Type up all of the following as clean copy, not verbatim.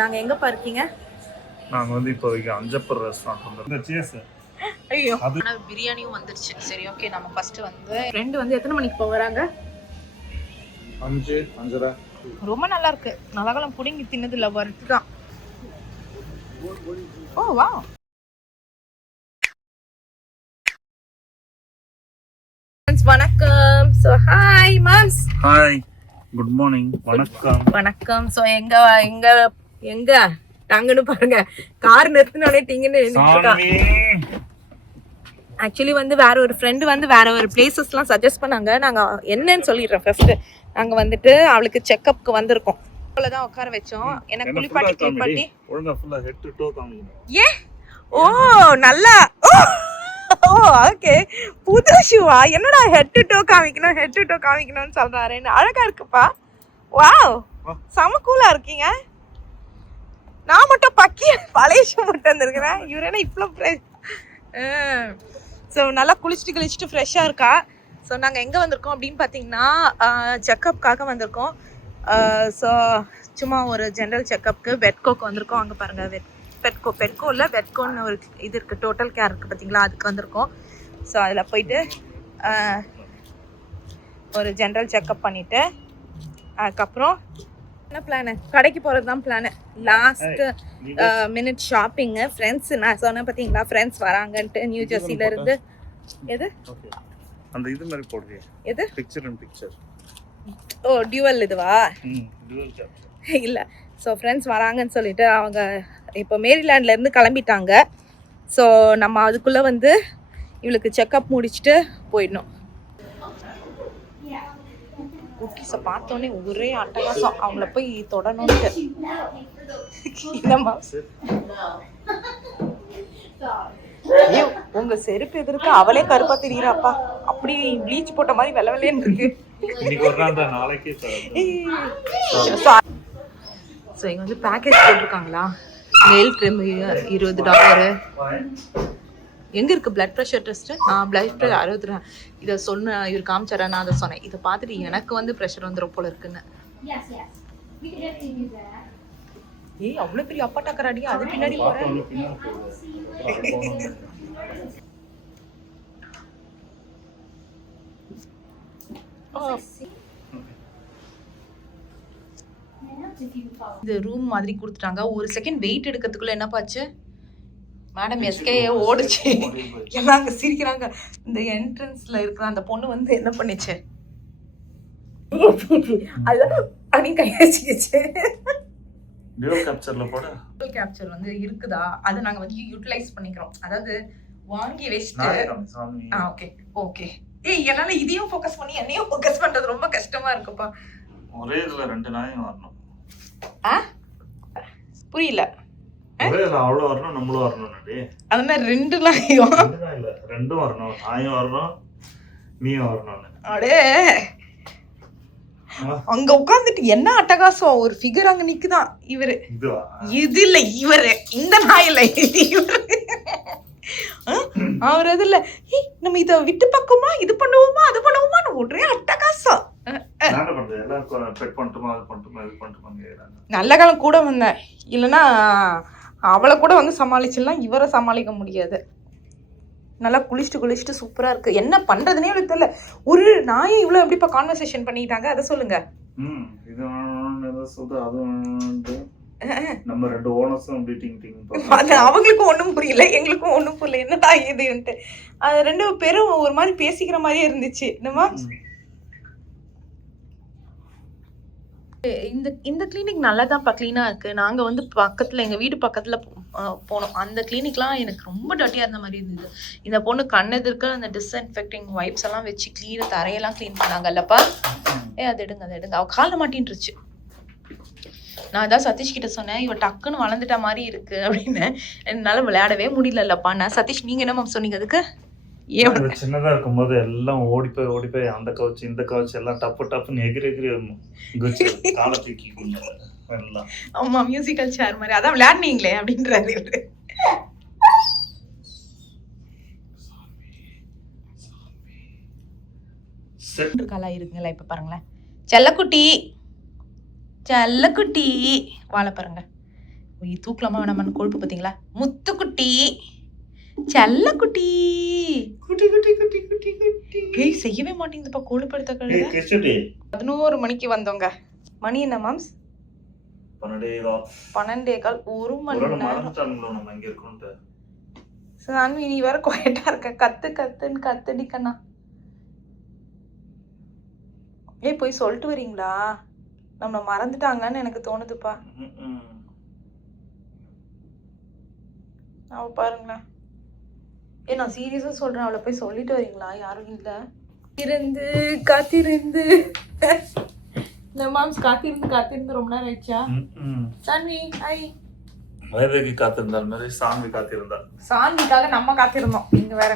நாங்க எங்க பார்க்கீங்க? நாங்க வந்து இப்போதைக்கு அஞ்சப்பர் ரெஸ்டாரண்ட் வந்து சேஸ். ஐயோ ஆனா பிரியாணியும் வந்துருச்சு. சரி ஓகே, நம்ம ஃபர்ஸ்ட் வந்து ஃப்ரெண்ட் வந்து எத்தனை மணிக்கு போறாங்க? 5 5:30. ரொம்ப நல்லா இருக்கு. நலகலம் புடிங்கி தின்னது இல்ல, வறுத்து தான். Oh wow. வணக்கம். So hi ma'ams. Hi, good morning. வணக்கம். வணக்கம். சோ எங்க எங்க எங்க டங்குன்னு பாருங்க, கார் நிறுத்தினோடனே டிங்குன்னு நின்னுட்டு. ஆக்சுவலி வந்து வேற ஒரு ஃப்ரெண்டு வந்து வேற ஒரு பிளேசஸ்லாம் சஜஸ்ட் பண்ணாங்க. நாங்கள் என்னன்னு சொல்லிடுறோம். ஃபர்ஸ்ட் நாங்கள் வந்துட்டு அவளுக்கு செக்கப்க்கு வந்திருக்கோம். அவ்வளோதான் உட்கார வச்சோம். எனக்கு குளிப்பாட்டி குளிப்பாட்டி ஒழுங்கா ஃபுல்லா ஹெட் டு டோ காமிக்கணும். ஏ ஓ நல்லா ஓ ஓகே. புது ஷூவா? என்னடா ஹெட் டு டோ காமிக்கணும் ஹெட் டு டோ காமிக்கணும்னு சொல்றாரு. அழகா இருக்குப்பா. வாவ், செம கூலா இருக்கீங்க. நான் மட்டும் பக்கி பழைய ஷூ மட்டும் வந்திருக்கிறேன். இவர் என்ன இவ்வளோ ஃப்ரெஷ். ஸோ நல்லா குளிச்சுட்டு ஃப்ரெஷ்ஷாக இருக்கா. ஸோ நாங்கள் எங்கே வந்திருக்கோம் அப்படின்னு பார்த்தீங்கன்னா செக்கப்புக்காக வந்திருக்கோம். ஸோ சும்மா ஒரு ஜென்ரல் செக்கப்புக்கு வெட்கோக்கு வந்திருக்கோம். அங்கே பாருங்கள், பெட்கோ இல்லை வெட்கோன்னு ஒரு இது இருக்குது, டோட்டல் கேர் இருக்குது பார்த்தீங்களா, அதுக்கு வந்திருக்கோம். ஸோ அதில் போயிட்டு ஒரு ஜென்ரல் செக்கப் பண்ணிவிட்டு அதுக்கப்புறம் என்ன பிளானு, கடைக்கு போகிறது தான் plan. Last minute shopping. Friends நான் சொன்னேன் பார்த்தீங்களா, ஃப்ரெண்ட்ஸ் வராங்கன்ட்டு நியூ ஜெர்சியிலேருந்து. எது அந்த இது மாதிரி போடுறியா? எது பிக்சர் அண்ட் பிக்சர்? ஓ டியூவல் இதுவா? டியூவல் கேப்சர் இல்லை. ஸோ ஃப்ரெண்ட்ஸ் வராங்கன்னு சொல்லிட்டு அவங்க இப்போ மேரிலாண்ட்லேருந்து கிளம்பிட்டாங்க. ஸோ நம்ம அதுக்குள்ளே வந்து இவளுக்கு செக்கப் முடிச்சுட்டு போயிடணும். குட்டீஸை பார்த்தோன்னே ஒரே அட்டகாசம், அவங்கள போய் தொடணும்ட்டு. ஐயோ உங்க செருப்பு எதிர்க்க அவளே கருப்பா தெரியுறாப்பா. அப்படி ப்ளீச் போட்ட மாதிரி வெள்ளை வெள்ளைன்னு இருக்கு. ஸோ இங்கே வந்து பேக்கேஜ் போட்டிருக்காங்களா, நெயில் ட்ரிம் $20. எங்கே இருக்குது blood pressure test? Blood pressure 60. இதை சொன்ன இவர் காமிச்சாரா, நான் அதை சொன்னேன். இதை பார்த்துட்டு எனக்கு வந்து ப்ரெஷர் வந்துடும் போல இருக்குன்னு. ஏய் அவ்வளோ பெரிய அப்பா டக்கராடி, அது பின்னாடி போகிறேன். இது ரூம் மாதிரி கொடுத்துட்டாங்க. ஒரு செகண்ட் வெயிட் எடுக்கிறதுக்குள்ள என்ன பாச்சு, மேடம் எஸ்கே ஓடுச்சு. எல்லாம் அங்கே சிரிக்கிறாங்க. இந்த என்ட்ரன்ஸ்ல இருக்கிற அந்த பொண்ணு வந்து என்ன பண்ணிச்சு, அதான் கையடிச்சிக்கிச்சு. டியூவல் கேப்சர்ல போட டியூவல் கேப்சர் வந்து இருக்குதா, அதை நாங்க வந்து யூட்டிலைஸ் பண்ணிக்கிறோம். அதாவது வாங்கி வச்சுட்டு ஓகே ஓகே. ஏய் என்னால இதையும் ஃபோக்கஸ் பண்ணி என்னையும் ஃபோக்கஸ் பண்றது ரொம்ப கஷ்டமா இருக்குப்பா. ஒரே இதுல ரெண்டு நாயும் வரணும். புரியல. ஒரே இதுல அவ்வளவு வரணும், நம்மளும் வரணும்டி. அந்த மாதிரி ரெண்டு நாயும் இல்ல, ரெண்டும் வரணும். நாயும் வரணும், நீயும் வரணும். அடே அங்க உட்கார்ந்துட்டு என்ன அட்டகாசம், ஒரு ஃபிகர் அங்க நிக்குதான். இவரு இது இல்ல, இவரு இந்த நாய் இல்ல, இவரு அவர் அது இல்ல. நம்ம இத விட்டு பக்கமா இது பண்ணுவோமா அது பண்ணுவோமா, ஒரே அட்டகாசம். நல்ல காலம் கூட வந்தேன், இல்லைன்னா அவளை கூட வந்து சமாளிச்சிடலாம், இவரை சமாளிக்க முடியாது. நல்லா குளிச்சுட்டு சூப்பரா இருக்கு. என்ன பண்றதுனே எனக்கு தெரியல. ஒரு நாயை இவ்வளவு எப்படிப்பா கான்வர்சேஷன் பண்ணிட்டாங்க, அதை சொல்லுங்க. நம்ம ரெண்டு ஓனர்ஸும் அவங்களுக்கும் ஒண்ணும் புரியல, எங்களுக்கும் ஒண்ணும் புரியல, என்னடா இதுன்ட்டு. அது ரெண்டு பேரும் ஒரு மாதிரி பேசிக்கிற மாதிரியே இருந்துச்சு. என்னமா இந்த கிளினிக் நல்லா தான்ப்பா க்ளீனாக இருக்குது. நாங்கள் வந்து பக்கத்தில் எங்கள் வீடு பக்கத்தில் போனோம். அந்த கிளினிக்லாம் எனக்கு ரொம்ப டட்டியாக இருந்த மாதிரி இருந்தது. இந்த பொண்ணு கண்ணெதிர்க்க அந்த டிஸ்இன்ஃபெக்டிங் வைப்ஸ் எல்லாம் வச்சு தரையெல்லாம் க்ளீன் பண்ணாங்கல்லப்பா. அதை எடுங்க அவள் காலில் மாட்டின்ட்டுருச்சு. நான் அதான் சதீஷ் கிட்ட சொன்னேன், இவ டக்குன்னு வளர்ந்துட்ட மாதிரி இருக்கு அப்படின்னு. என்னால் விளையாடவே முடியலல்லப்பா. நான் சதீஷ் நீங்கள் என்ன மேம் சொன்னீங்க அதுக்கு? சின்னதா இருக்கும்போது எல்லாம் ஓடி போய் அந்த கவுச் இந்த கவுச் எல்லாம் டப்புன்னு எகிரி காலை தூக்கி எல்லாம். ஆமா, மியூசிக்கல் சேர் மாதிரி. அதான் விளையாடுனீங்களே அப்படின்றாரு இவரு. காலா இருக்குங்களா இப்ப பாருங்களேன். செல்லக்குட்டி வாழ பாருங்க. தூக்கலாமா வேணாமான்னு கொழுப்பு பார்த்தீங்களா? முத்துக்குட்டி செல்லக்குட்டி குட்டி குட்டி குட்டி குட்டி குட்டி. ஏய் செய்யவே மாட்டேங்குதுப்பா கொழுப்பு எடுத்த கழுதை. ஏய் கிறிஸ்டி 11 மணிக்கு வந்தோங்க. மணி என்ன மாம்ஸ்? 12:15. 1 மணி நேரம். மறந்துட்டானுங்களோ நம்ம இங்க இருக்கோம்ட்டு. சான்வி நீ வேற குவைட்டா இருக்க. கத்துன்னு கத்தடிக்கண்ணா. ஏய் போய் சொல்லிட்டு வரீங்களா? நம்ம மறந்துட்டாங்கன்னு எனக்கு தோணுதுப்பா. அவ பாருங்களேன். நான் சீரியஸா சொல்றேன், அவளை போய் சொல்லிட்டு வரீங்களா? யாரும் இல்ல. காத்திருந்து இந்த மாம்ஸ் காத்திருந்து ரொம்ப நேரம் ஆயிடுச்சா? சான்வி ஹாய். வைதேகி காத்திருந்தால் மாதிரி சான்வி காத்திருந்தா. சான்விக்காக நம்ம காத்திருந்தோம். நீங்க வேற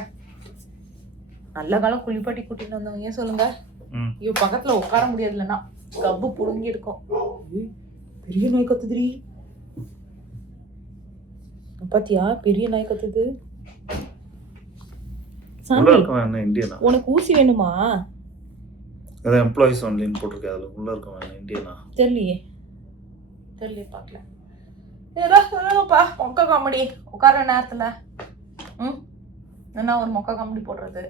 நல்ல காலம் குளிப்பாட்டி கூட்டிட்டு வந்தவங்க. ஏன் சொல்லுங்க. இவ பக்கத்துல உட்கார முடியாது, இல்லைன்னா கப்பு புடுங்கி இருக்கும். பெரிய நாய் கத்துதுரி. பாத்தியா பெரிய நாய் கத்துது. இந்தியனா உனக்கு ஊசி வேணுமா? அது எம்ப்ளாயிஸ் ஒன்லின்னு போட்டிருக்கேன். அதுல உள்ள இருக்கவன் இந்தியனா தெரியலையே பார்க்கல. ஏதோ சொல்லுங்கப்பா. மொக்க காமெடி உட்கார நேரத்துல என்ன ஒரு மொக்க காமெடி போடுறது.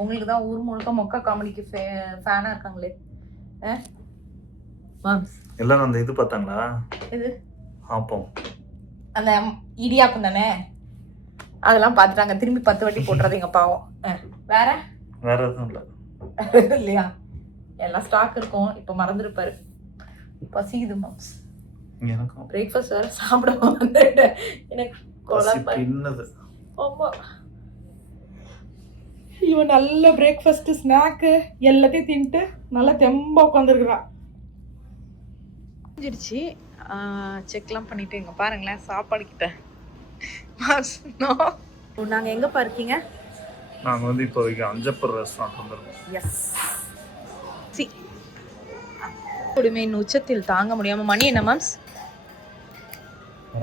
உங்களுக்கு தான் ஊர் முழுக்க மொக்க காமெடிக்கு ஃபேனா இருக்காங்களே. எல்லாரும் அந்த இது பார்த்தாங்களா? இது ஆப்பம், அந்த இடியாப்பம் தானே, அதெல்லாம் பார்த்துட்டாங்க. திரும்பி 10 வாட்டி போட்டுறது எங்க பாவம். வேற எதுவும் இல்லை இல்லையா? எல்லாம் ஸ்டாக் இருக்கும். இப்போ மறந்துருப்பாரு. பசிக்குது மாம்ஸ். எனக்கும் பிரேக்ஃபாஸ்ட் வேற சாப்பிட வந்துட்டேன். எனக்கு பின்னது. ஆமா, இவன் நல்ல பிரேக்ஃபாஸ்ட் ஸ்நாக்கு எல்லாத்தையும் தின்ட்டு நல்லா தெம்பா உட்காந்துருக்குறான். முடிஞ்சிடுச்சு. செக்லாம் பண்ணிட்டு இங்க பாருங்களேன் சாப்பாடு கிட்ட. நாங்க எங்க இருக்கீங்க? நாங்க வந்து இப்போ அஞ்சப்பர் ரெஸ்டாரண்ட் வந்திருக்கோம். எஸ் சி குடுமையின் உச்சத்தில் தாங்க முடியாம. மணி என்ன மாம்ஸ்?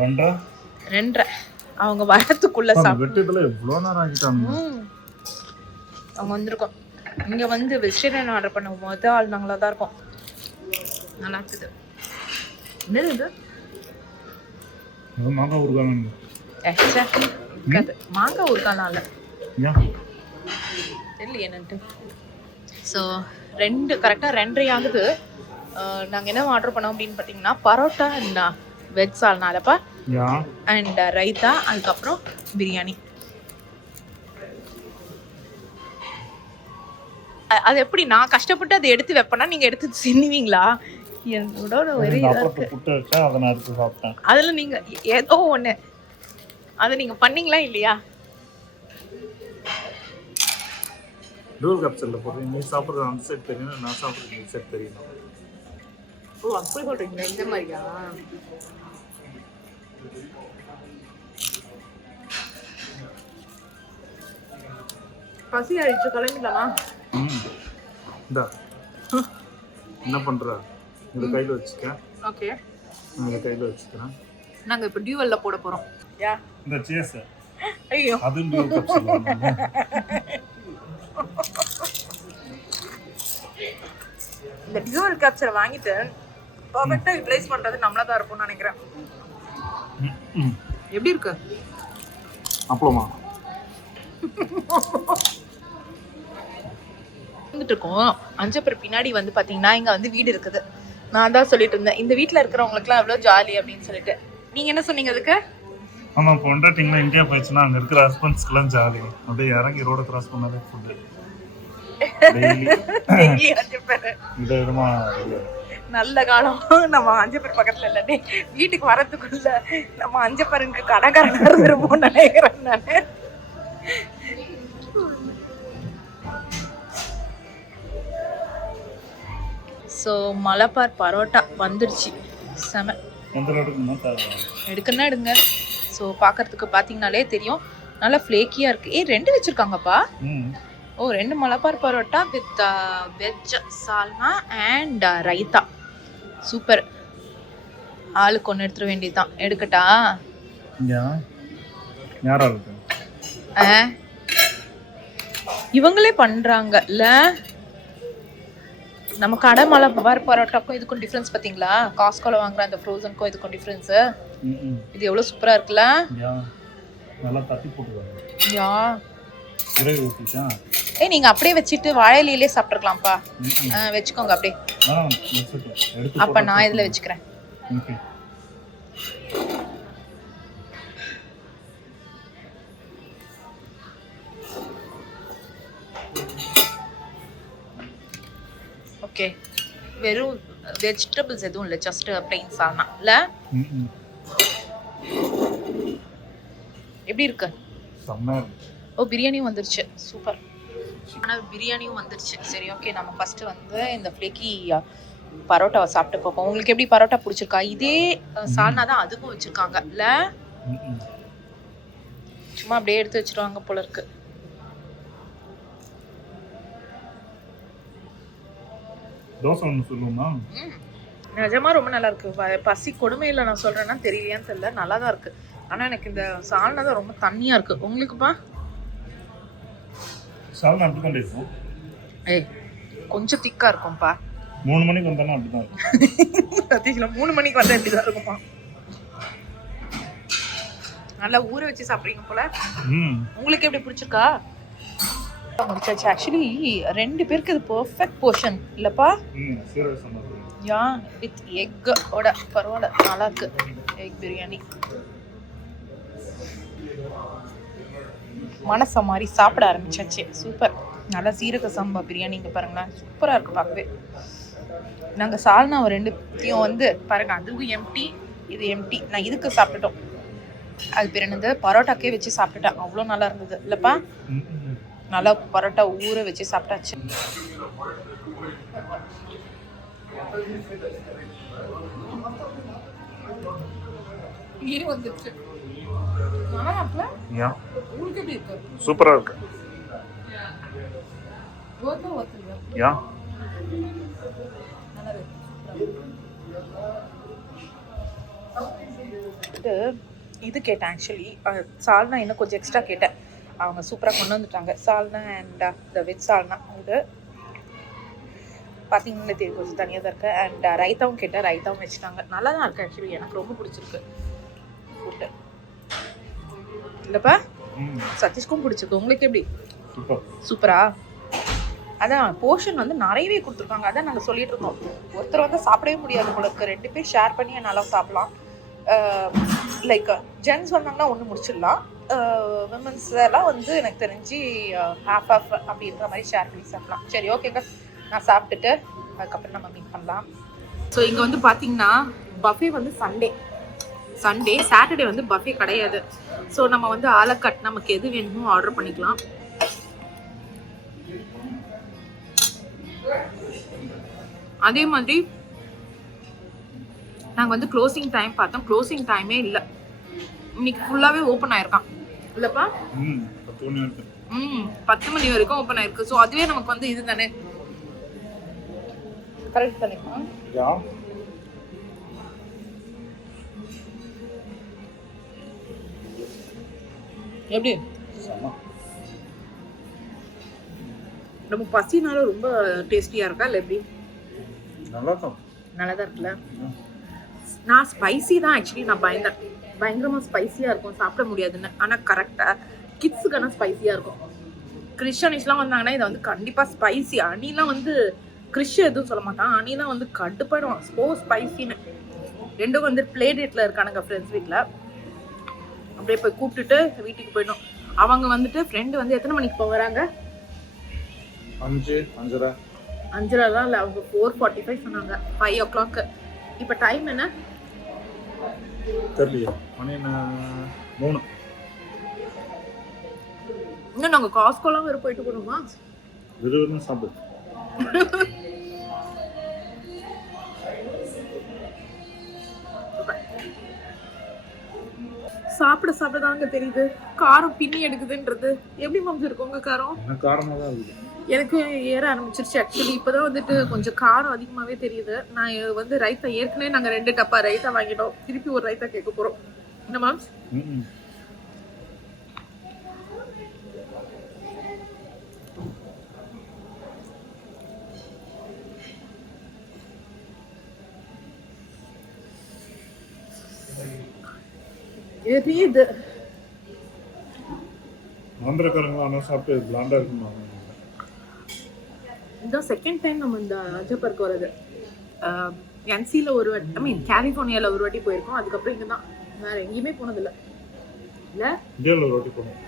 2:30. அவங்க வரத்துக்குள்ள வெட்டத்துல எவ்வளோ நேரம் ஆகிட்டாங்க. அவங்க வந்திருக்கோம். இங்க வந்து வெஜிடேரியன் ஆர்டர் பண்ண போது ஆள் நாங்களா தான் இருக்கோம். நல்லா இருக்குது. என்னது இது? மாங்காய் ஊறுகாய். மாங்காய் ஊறுகாய்லாம் இல்லை தெரியல என்னன்ட்டு. ஸோ கரெக்டாக 2:30 ஆகுது. நாங்கள் என்ன ஆர்டர் பண்ணோம் அப்படின்னு பார்த்தீங்கன்னா பரோட்டா அண்ட் வெஜ் சால்னாலப்பா அண்ட் ரைத்தா, அதுக்கப்புறம் பிரியாணி. அது எப்படி நான் கஷ்டப்பட்டு அதை எடுத்து வைப்பேன்னா நீங்கள் எடுத்து சின்னுவீங்களா? என்னோட ஒரே அதுல நீங்க ஏதோ ஒண்ணு அதை நீங்க பண்ணீங்களா இல்லையா? டூல் கேப்சல்ல போறீங்க. நீ சாப்பிடுறது அந்த சைடு தெரியும், நான் சாப்பிடுறது இந்த சைடு தெரியும். ஓ அப்படி சொல்றீங்களா? இந்த மாதிரியா? பசி ஆயிடுச்சு, கிளம்பிடலாமா? இந்தா என்ன பண்ற? இந்த கையில வச்சுக்க. ஓகே, இந்த கையில வச்சுக்கிறேன். நாங்க இப்ப டியூவல்ல போட போறோம். யா இந்த சீஸ். ஐயோ அது டியூவல் கேப்சல். இந்த டியூவல் கேப்சல் வாங்கிட்டு பர்ஃபெக்ட்டா யூட்டிலைஸ் பண்றது நம்மளா தான் இருக்கும்னு நினைக்கிறேன். எப்படி இருக்கு? அப்பளமா வந்துட்டு இருக்கோம். அஞ்சப்பர் பின்னாடி வந்து பாத்தீங்கன்னா இங்க வந்து வீடு இருக்குது. நான் தான் சொல்லிட்டு இருந்தேன் இந்த வீட்டுல இருக்கிறவங்களுக்குலாம் எவ்வளவு ஜாலி அப்படின்னு சொல்லிட்டு. நீங்க என்ன சொன்னீங்க அதுக்கு? ஆமா, பொண்டாட்டிங்களா இந்தியா போயிடுச்சுன்னா அங்க இருக்கிற ஹஸ்பண்ட்ஸ்க்குலாம் ஜாலி. அப்படியே இறங்கி ரோட கிராஸ் பண்ணாலே ஃபுட்டு டெய்லி அஞ்சப்பர். விதவிதமா நல்ல காலம். நம்ம அஞ்சப்பர் பக்கத்துல இல்ல, வீட்டுக்கு வரதுக்குள்ள நம்ம அஞ்சப்பருக்கு கடைக்காரன் இருந்துருப்போம்னு நினைக்கிறேன் நானு. ஸோ மலபார் பரோட்டா வந்துடுச்சு. செம எடுக்கணும்னா எடுங்க. ஸோ பார்க்கறதுக்கு பார்த்தீங்கனாலே தெரியும் நல்லா ஃப்ளேக்கியாக இருக்குது. 2 வச்சுருக்காங்கப்பா. ஓ 2 Malabar parotta with veg salna and raita. Super. ஆளுக்கு ஒன்று எடுத்துட வேண்டியதுதான். எடுக்கட்டா? இவங்களே பண்ணுறாங்கல்ல. நம்ம கடை மலை பரோட்டாக்கும் இதுக்கும் டிஃப்ரென்ஸ் பார்த்தீங்களா? காஸ்கோல வாங்குற அந்த ஃப்ரோசனுக்கும் இதுக்கும் டிஃப்ரென்ஸு. இது எவ்வளோ சூப்பராக இருக்குல்ல? நல்லா தட்டி போட்டுருவாங்க. யா கிரேவி ஊத்திட்டா. நீங்கள் அப்படியே வச்சுட்டு வாழையிலே சாப்பிட்ருக்கலாம்ப்பா. வச்சுக்கோங்க அப்படியே. அப்போ நான் இதில் வச்சுக்கிறேன். ஓகே, வெறும் வெஜிடபிள்ஸ் எதுவும் இல்லை, ஜஸ்ட் பிளெயின் சால்னா இல்லை? எப்படி இருக்கு? ஓ, பிரியாணியும் வந்துருச்சு. சூப்பர். ஆனால் பிரியாணியும் வந்துருச்சு. சரி, ஓகே, நம்ம ஃபஸ்ட்டு வந்து இந்த ஃப்ளேக்கி பரோட்டாவை சாப்பிட்டு பார்ப்போம். உங்களுக்கு எப்படி பரோட்டா பிடிச்சிருக்கா? இதே சால்னா தான் அதுக்கும் வச்சுருக்காங்க இல்லை? சும்மா அப்படியே எடுத்து வச்சுருவாங்க போல இருக்கு. தோசை ஒன்று சொல்லுவோமா? நிஜமா ரொம்ப நல்லா இருக்கு. பசி கொடுமையில் நான் சொல்கிறேன்னா தெரியலையான்னு தெரியல, நல்லா தான் இருக்கு. ஆனால் எனக்கு இந்த சால்னா தான் ரொம்ப தண்ணியாக இருக்கு. உங்களுக்குப்பா? சால்னா அப்படி தான் இருக்கும். ஏய், கொஞ்சம் திக்காக இருக்கும்ப்பா. 3 மணிக்கு வந்தாலும் அப்படி தான் இருக்கும். பார்த்தீங்களா, 3 மணிக்கு வந்தால் இப்படி தான் இருக்குமா? நல்லா ஊற வச்சு சாப்பிட்றீங்க போல. உங்களுக்கு எப்படி பிடிச்சிருக்கா? முடிச்சாச்சு. ஆக்சுவலி 2 பேருக்கு இது பர்ஃபெக்ட் போர்ஷன் இல்லைப்பா? யா, வித் எக்கோட. பரவாயில்ல, நல்லா இருக்கு. எக் பிரியாணி மனசை மாதிரி சாப்பிட ஆரம்பிச்சாச்சு. சூப்பர். நல்லா சீரக சம்பா பிரியாணி இங்கே பாருங்களேன், சூப்பராக இருக்குது பார்க்கவே. நாங்கள் சால்னா 2த்தையும் வந்து பாருங்கள், அதுவும் எம்டி, இது எம்டி. நான் இதுக்கு சாப்பிட்டுட்டோம். அது பேர் என்னது, பரோட்டாக்கே வச்சு சாப்பிட்டுட்டேன். அவ்வளோ நல்லா இருந்தது இல்லைப்பா? நல்லா பரோட்டா ஊற வச்சு சாப்பிட்டாச்சு. வந்துச்சு. சூப்பரா இருக்கு. இது கேட்டேன் ஆக்சுவலி, சால்னா இன்னும் கொஞ்சம் எக்ஸ்ட்ரா கேட்டேன். அவங்க சூப்பராக கொண்டு வந்துட்டாங்க சால்னா அண்ட் இந்த வெஜ் சால்னா. இது பார்த்தீங்கன்னா தெரியும், கொஞ்சம் தனியாக தான் இருக்கு. அண்ட் ரைத்தாவும் கேட்டேன், ரைத்தாவும் வச்சுட்டாங்க. நல்லா தான் இருக்கு ஆக்சுவலி, எனக்கு ரொம்ப பிடிச்சிருக்கு ஃபுட்டு இல்லைப்பா? சதீஷ்க்கும் பிடிச்சிருக்கு. உங்களுக்கு எப்படி? சூப்பரா? அதான் போர்ஷன் வந்து நிறையவே கொடுத்துருக்காங்க. அதான் நாங்கள் சொல்லிட்டு இருக்கோம், ஒருத்தர் வந்து சாப்பிடவே முடியாது போல இருக்கு. 2 பேர் ஷேர் பண்ணி நல்லா சாப்பிடலாம். லைக் ஜென்ஸ் வந்தாங்கன்னா ஒன்று முடிச்சிடலாம், விமன்ஸ் எல்லாம் வந்து எனக்கு தெரிஞ்சு ஹாஃப் அப்படின்ற மாதிரி ஷேர் பண்ணி சாப்பிடலாம். சரி, ஓகேங்க, நான் சாப்பிட்டுட்டு அதுக்கப்புறம் நம்ம மீட் பண்ணலாம். ஸோ இங்கே வந்து பார்த்தீங்கன்னா பஃபே வந்து சண்டே சாட்டர்டே வந்து பஃபே கிடையாது. ஸோ நம்ம வந்து ஆலக்கட் நமக்கு எது வேணுமோ ஆர்டர் பண்ணிக்கலாம். அதே மாதிரி நாங்கள் வந்து க்ளோசிங் டைம் பார்த்தோம், க்ளோசிங் டைமே இல்லை. இன்னைக்கு ஃபுல்லாகவே ஓப்பன் ஆயிருக்கான் இல்லைப்பா? 10 மணி வரைக்கும் ஓப்பன் ஆயிருக்கு. ஸோ அதுவே நமக்கு வந்து இது தானே, கரெக்ட் தானேப்பா? எப்படி நம்ம பசினால ரொம்ப டேஸ்டியா இருக்கா இல்லை எப்படி? நல்லா தான் இருக்குல்ல. நான் ஸ்பைசி தான் ஆக்சுவலி, நான் பயங்கரமா ஸ்பைசியா இருக்கும், சாப்பிட முடியாதுன்னு. ஆனா கரெக்டா கிட்ஸுக்கான ஸ்பைசியா இருக்கும். கிறிஸ்டியனிஸ்லாம் வந்தாங்கன்னா இதை வந்து கண்டிப்பா ஸ்பைசி. அணிலாம் வந்து கிறிஸ்டியன் எதுவும் சொல்ல மாட்டான், அணிலாம் வந்து கடுப்பாயிடும் ஸ்போ ஸ்பைசின்னு. 2 வந்து பிளே டேட்ல இருக்கானுங்க ஃப்ரெண்ட்ஸ் வீட்டில். அப்படியே போய் கூப்பிட்டுட்டு வீட்டுக்கு போயிடும். அவங்க வந்துட்டு ஃப்ரெண்டு வந்து எத்தனை மணிக்கு போகிறாங்க? 5:30 இல்லை, அவங்க 4:45 சொன்னாங்க. 5 o'clock. இப்போ டைம் என்ன தெரியலையா? மணி 3. இன்னும் நாங்கள் காஸ்கோலாம் வேறு போயிட்டு போகணுமா? விறுவிறுன்னு சாப்பிடு. சாப்பிட தாங்க தெரியுது காரம் பின்னி எடுக்குதுன்றது. எப்படி மம்ஸ் இருக்கு உங்க காரம்? காரமாக தான் இருக்குது. எனக்கு ஏற ஆரம்பிச்சிருச்சு ஆக்சுவலி. இப்போதான் வந்துட்டு கொஞ்சம் காரம் அதிகமாகவே தெரியுது. நான் வந்து ரைத்தா ஏற்கனவே நாங்கள் 2 டப்பா ரைத்தா வாங்கிட்டோம், திருப்பி ஒரு ரைத்தா கேட்க போகிறோம். என்ன மாம்ஸ்? எரியுது. ஆந்திரக்காரங்க ஆனால் சாப்பிட்டு பிளாண்டா இருக்குமா? இதுதான் செகண்ட் டைம் நம்ம இந்த அஜப்பருக்கு வருது. என்சியில் ஒரு வாட்டி, ஐ மீன் கலிஃபோர்னியாவில் ஒரு வாட்டி போயிருக்கோம். அதுக்கப்புறம் இங்கே தான், வேறு எங்கேயுமே போனதில்லை. இல்லை இந்தியாவில் ஒரு வாட்டி போனோம்.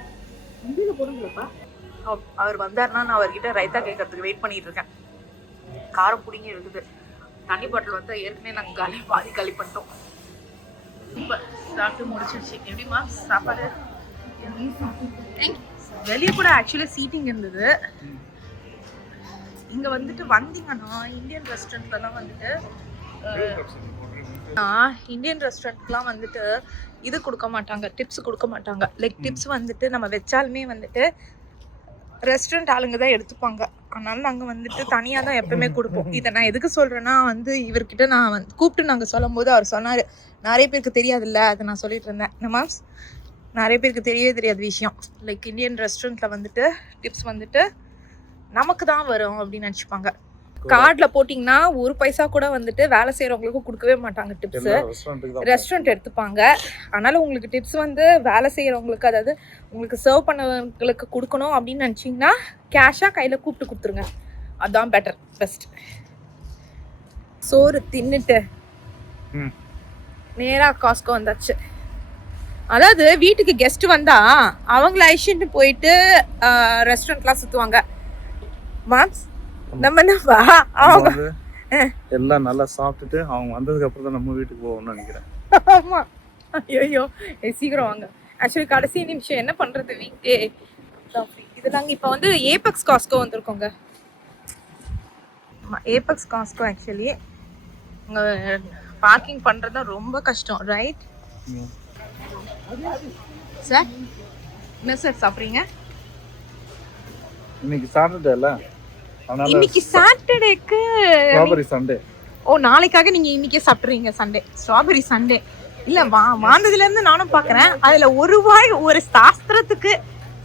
இந்தியாவில் போனதில்லப்பா. அவர் வந்தாருன்னா நான் அவர்கிட்ட ரைத்தா கேட்கறதுக்கு வெயிட் பண்ணிட்டு இருக்கேன். காரம் பிடிங்கி இருக்குது. தண்ணி பாட்டில் வந்து ஏற்கனவே நாங்கள் பாதி காலி பண்ணிட்டோம். இப்போ சாப்பிட்டு முடிச்சிருச்சு. எப்படிமா சாப்பாடு? வெளியே கூட ஆக்சுவலாக சீட்டிங் இருந்தது. இங்கே வந்துட்டு வந்தீங்கன்னா இந்தியன் ரெஸ்டாரண்ட்லாம் வந்துட்டு இந்தியன் ரெஸ்டாரண்ட்லாம் வந்துட்டு இது கொடுக்க மாட்டாங்க, டிப்ஸ் கொடுக்க மாட்டாங்க. லைக் டிப்ஸ் வந்துட்டு நம்ம வச்சாலுமே வந்துட்டு ரெஸ்டாரண்ட் ஆளுங்க தான் எடுத்துப்பாங்க. அதனால நாங்கள் வந்துட்டு தனியாக தான் எப்பவுமே கொடுப்போம். இதை நான் எதுக்கு சொல்கிறேன்னா வந்து இவர்கிட்ட நான் வந்து கூப்பிட்டு நாங்கள் சொல்லும் போது அவர் சொன்னார், நிறைய பேருக்கு தெரியாதுல்ல, அதை நான் சொல்லிட்டு இருந்தேன். நம்ம நிறைய பேருக்கு தெரியவே தெரியாத விஷயம். லைக் இந்தியன் ரெஸ்டாரண்ட்டில் வந்துட்டு டிப்ஸ் வந்துட்டு நமக்கு தான் வரும் அப்படின்னு நினச்சிப்பாங்க. கார்டில் போட்டிங்கன்னா ஒரு பைசா கூட வந்துட்டு வேலை செய்கிறவங்களுக்கு கொடுக்கவே மாட்டாங்க டிப்ஸு. ரெஸ்டாரண்ட் எடுத்துப்பாங்க. அதனால் உங்களுக்கு டிப்ஸ் வந்து வேலை செய்கிறவங்களுக்கு, அதாவது உங்களுக்கு சர்வ் பண்ணவங்களுக்கு கொடுக்கணும் அப்படின்னு நினச்சிங்கன்னா கேஷாக கையில் கூப்பிட்டு கொடுத்துருங்க. அதுதான் பெட்டர், பெஸ்ட். சோறு தின்னுட்டு நேராக காஸ்கோ வந்தாச்சு. அதாவது வீட்டுக்கு கெஸ்ட் வந்தால் அவங்கள அழைச்சிட்டு போயிட்டு ரெஸ்டாரண்ட்லாம் சுற்றுவாங்க. மாம்ஸ் நம்ம என்னப்பா அவங்க எல்லாம் நல்லா சாப்பிட்டுட்டு அவங்க வந்ததுக்கு அப்புறம் தான் நம்ம வீட்டுக்கு போவோம்னு நினைக்கிறேன். ஆமா, ஐயோ சீக்கிரம் வாங்க. ஆக்சுவலி கடைசி நிமிஷம் என்ன பண்றது, வீக் டே இது. நாங்கள் இப்போ வந்து ஏபெக்ஸ் காஸ்கோ வந்திருக்கோங்க. ஏபெக்ஸ் காஸ்கோ ஆக்சுவலி இங்கே பார்க்கிங் பண்ணுறது ரொம்ப கஷ்டம், ரைட் சார்? என்ன சார் சாப்பிட்றீங்க? இன்னைக்கு சாட்டர்டே இல்ல, இன்னைக்கு சாட்டர்டேக்கு ஸ்ட்ராபெரி சண்டே. ஓ, நாளைக்காக நீங்க இன்னைக்கே சாப்பிட்றீங்க சண்டே, ஸ்ட்ராபெரி சண்டே. இல்ல வந்ததுல இருந்து நானும் பாக்குறேன், அதுல ஒரு வாய் ஒரு சாஸ்திரத்துக்கு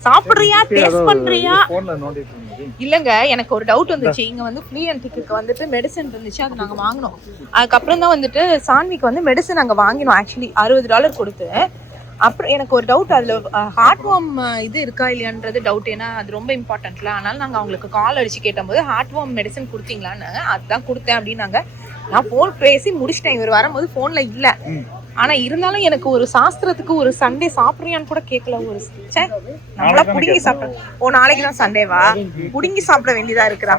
சாப்பிடுறியா டேஸ்ட் பண்றியா? இல்லங்க, எனக்கு ஒரு டவுட் வந்துச்சு. இங்க வந்து ஃப்ளீ அண்ட் டிக்கு வந்துட்டு மெடிசன் இருந்துச்சு, அது நாங்க வாங்கினோம். அதுக்கப்புறம் தான் வந்துட்டு சான்விக்கு வந்து மெடிசன் நாங்க வாங்கினோம் ஆக்சுவலி $60 கொடுத்து. அப்புறம் எனக்கு ஒரு டவுட், அதில் ஹார்ட் வார்ம் இது இருக்கா இல்லையான்றது டவுட். ஏன்னா அது ரொம்ப இம்பார்ட்டன்ட்ல. அதனால நாங்கள் அவங்களுக்கு கால் அடிச்சு கேட்டபோது ஹார்ட் வார்ம் மெடிசன் கொடுத்தீங்களான்னு. அதுதான் கொடுத்தேன் அப்படின்னாங்க. நான் ஃபோன் பேசி முடிச்சிட்டேன். இவர் வரும்போது ஃபோனில் இல்லை. ஆனால் இருந்தாலும் எனக்கு ஒரு சாஸ்திரத்துக்கு ஒரு சண்டே சாப்பிட்றியான்னு கூட கேட்கல. ஒரு நம்மளா புடுங்கி சாப்பிட்றேன். ஓ, நாளைக்கு தான் சண்டேவா? புடுங்கி சாப்பிட வேண்டியதா இருக்கிறா?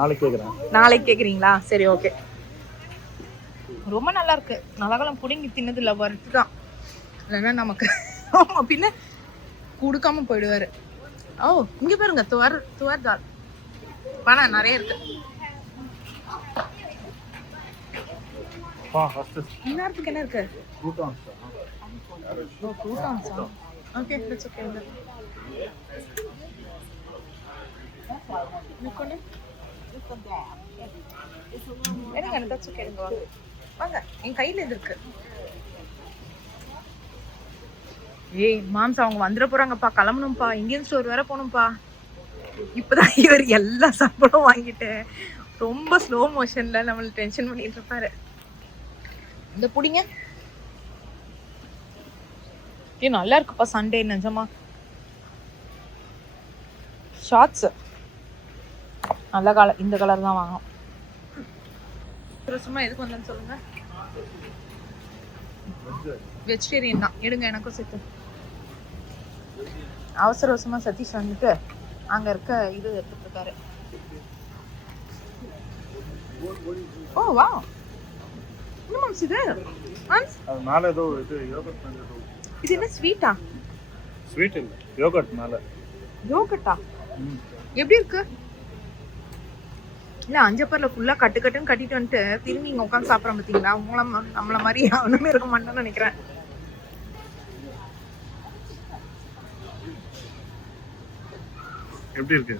நாளைக்கு கேட்குறீங்களா? சரி, ஓகே. ரொம்ப நல்லா இருக்கு. நல்லாகலாம் புடுங்கி தின்னது இல்லை, வறுத்து தான். இல்லைன்னா நமக்கு ஆமாம் பின்ன கொடுக்காம போயிடுவாரு. ஓ, இங்கே பாருங்க, துவர் தால் பணம் நிறைய இருக்கு. இந்நேரத்துக்கு என்ன இருக்கு? Okay, that's okay. எடுங்க, தட்ஸ் ஓகே. வாங்க, என் கையில இது இருக்கு. ஏய் மாம்ஸ், அவங்க வந்துட போறாங்கப்பா, கிளம்பணும்ப்பா. இந்தியன் ஸ்டோர் வேற போகணும்ப்பா. இப்பதான் இவர் எல்லா சாப்பாடும் வாங்கிட்டு ரொம்ப ஸ்லோ மோஷன்ல நம்மள டென்ஷன் பண்ணிட்டு இருப்பாரு. இந்த புடிங்க. நல்லா இருக்குப்பா சண்டே, நிஜமா. ஷார்ட்ஸ் நல்ல கலர், இந்த கலர் தான் வாங்கணும். சும்மா எதுக்கு வந்தேன்னு சொல்லுங்க. வெஜிடேரியன் தான், எடுங்க எனக்கும் சேர்த்து. அவசர அவசரமா சதீஷ் வந்துட்டு அங்க இருக்க இது எடுத்துட்டு இருக்காரு. ஓ வா, என்ன மாம்ஸ் இது? மாம்ஸ் அது மேல ஏதோ இது யோகர்ட் மேல ஏதோ. இது என்ன ஸ்வீட்டா? ஸ்வீட் இல்ல, யோகர்ட் மேல. யோகர்ட்டா? எப்படி இருக்கு? இல்ல, அஞ்சப்பர்ல ஃபுல்லா கட்டுன்னு கட்டிட்டு வந்துட்டு திரும்பி இங்க உட்காந்து சாப்பிட்றோம் பார்த்தீங்களா? நம்மள மாதிரி அவனுமே இருக்க மாட்டான்னு நினைக்கிறேன். எப்படி இருக்கு?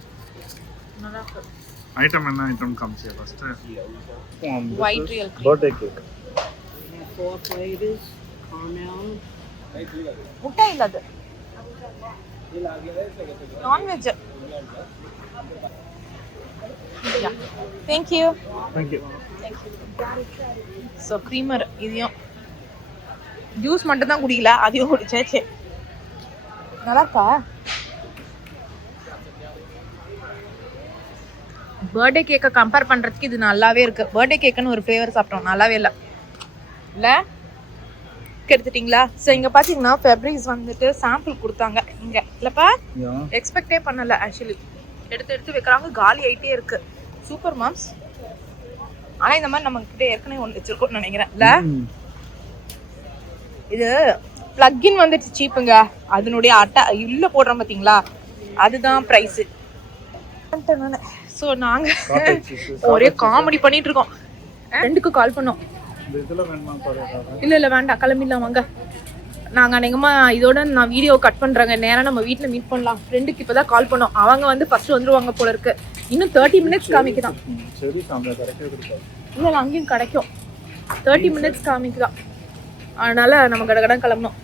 நல்லா இருக்கு. ஐட்டம் என்ன ஐட்டம் காமிச்சியா first? White real birthday cake. 4 flavors, caramel. முட்டை இல்ல, அது non veg. Thank you. Thank you. So creamer இதையும் ஜூஸ் மட்டும் தான் குடிக்கல, அதையும் குடிச்சாச்சு. நல்லா இருக்கா? பர்த்டே கேக்கை கம்பேர் பண்ணுறதுக்கு இது நல்லாவே இருக்கு. பர்த்டே கேக்குன்னு ஒரு ஃப்ளேவர் சாப்பிட்டோம், நல்லாவே இல்லை இல்லை கெடுத்துட்டீங்களா? ஸோ இங்கே பார்த்தீங்கன்னா ஃபெப்ரிஸ் வந்துட்டு சாம்பிள் கொடுத்தாங்க இங்கே இல்லைப்பா, எக்ஸ்பெக்டே பண்ணலை ஆக்சுவலி. எடுத்து எடுத்து வைக்கிறாங்க, காலி ஆகிட்டே இருக்கு. Super moms. ஆனால் இந்த மாதிரி நம்ம கிட்ட ஏற்கனவே ஒன்று வச்சிருக்கோம்னு நினைக்கிறேன் இல்லை? இது பிளக்இன் வந்துட்டு சீப்புங்க, அதனுடைய அட்டை உள்ள போடுறோம் பார்த்தீங்களா, அதுதான் ப்ரைஸு. ஸோ நாங்கள் ஒரே காமெடி பண்ணிட்டு இருக்கோம். ஃப்ரெண்டுக்கு கால் பண்ணோம். இல்லை வேண்டாம், கிளம்பிடலாம் வாங்க. நாங்கள் அநேகமாக இதோட நான் வீடியோ கட் பண்ணுறேங்க. நேராக நம்ம வீட்டில் மீட் பண்ணலாம். ஃப்ரெண்டுக்கு இப்போ தான் கால் பண்ணோம். அவங்க வந்து ஃபர்ஸ்ட் வந்துருவாங்க போல இருக்கு. இன்னும் 30 மினிட்ஸ் காமிக்குதான். இல்லை அங்கேயும் கிடைக்கும். 30 மினிட்ஸ் காமிக்குதான். அதனால நம்ம கடகடன் கிளம்பணும்.